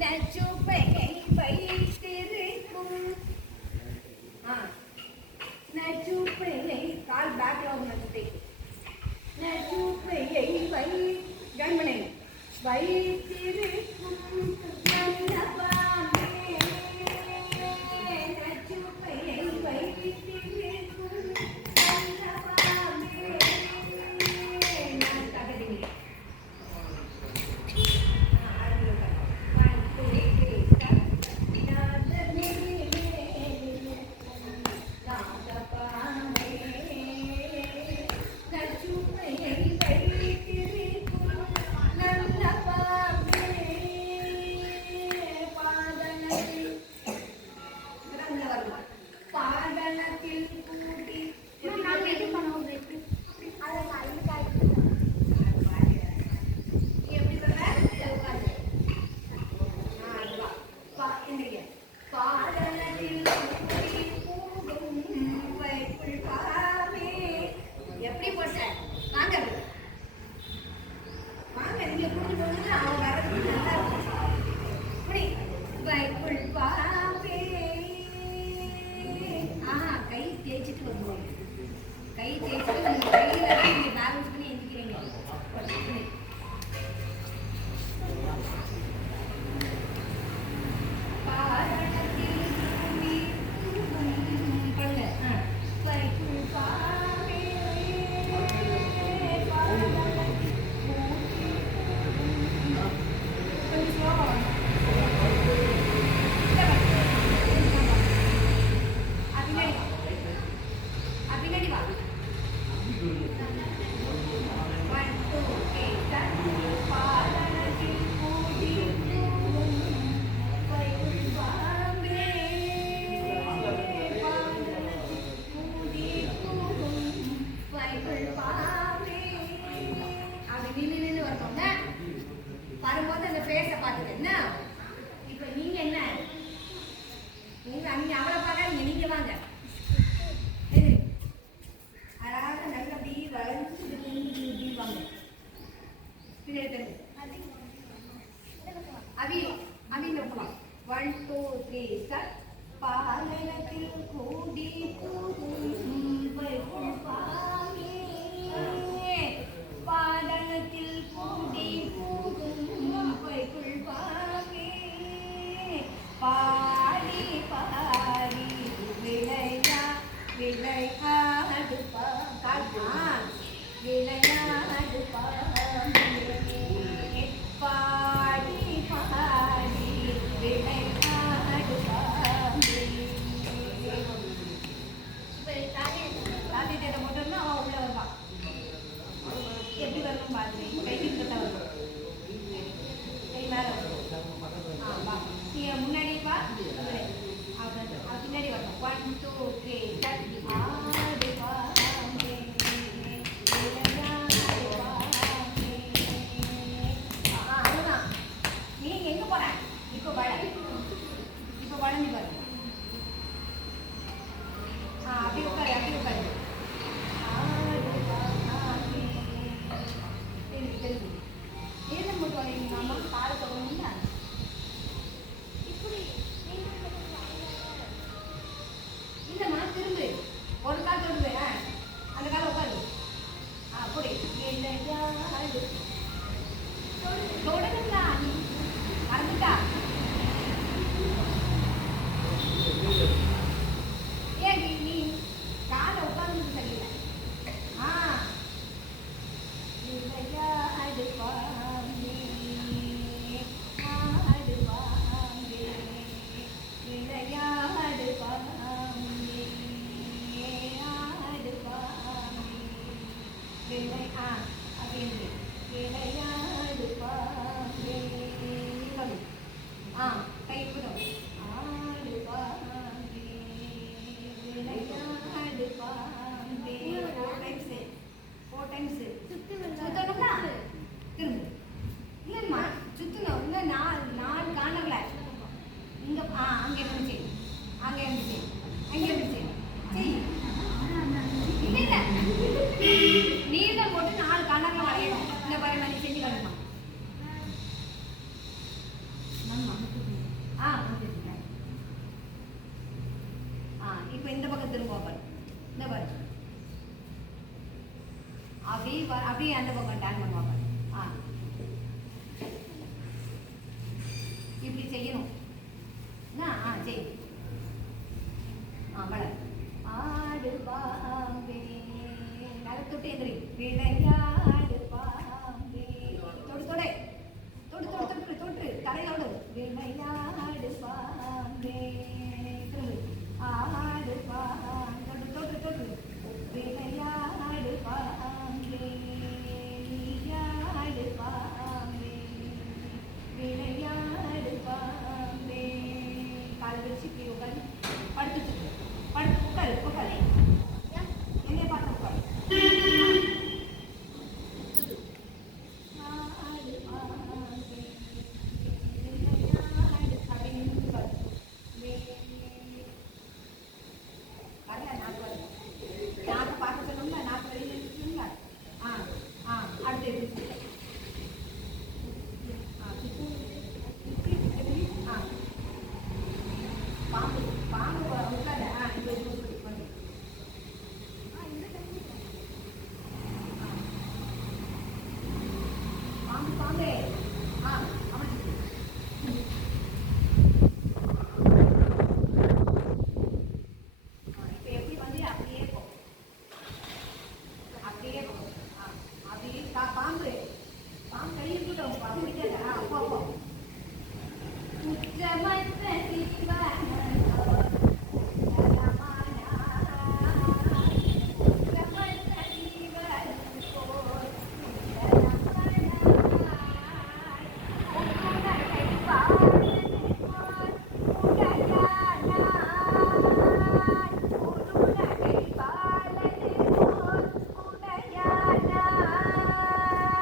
நச்சுப்பையை வைத்திருக்கும் நச்சுப்பையை கால் பேக்ல ஒன்று வச்சுட்டு நச்சுப்பையை ஜாயின் பண்ணி வைத்திருக்கும் கை தேய்ச்சிட்டு உங்க கையில நீங்க பேலன்ஸ் பண்ணி எந்திக்கிறீங்க. வரும்போது அந்த பேச பார்த்துட்டு என்ன இப்போ நீங்க என்ன நீங்க அவளை பார்க்காதீங்க, நீங்க வாங்க அழகாக நல்ல அப்படி வளர்ந்து வாங்க பின்னாடி அவியில் இருக்கலாம். 1 2 3 ஸ்டார்ட். பாலத்தில் கூடி பாடலத்தில் கூடி பாடி பாடி விளையா விளையாடு விளையாடு பாடி பாடி விளையாடு தாத்திட்ட மட்டும்தான் அவன் உள்ள வருவான். எப்படி வரணும் பாருங்க. கை கிட்ட வரும், கை மேல வரும். நீங்க முன்னாடி வா, பின்னாடி வரணும். 1 2 3 அதுதான். நீங்க எங்க போற இப்போ வளர்ந்து பாரு. அப்படி உட்காரு, அப்படி உட்காரு. ஏன் மட்டும் வரீங்க அம்மா? காலை தொடங்குங்களா? இல்லம்மா, திரும்ப அப்படியே அந்த பக்கம் டேன்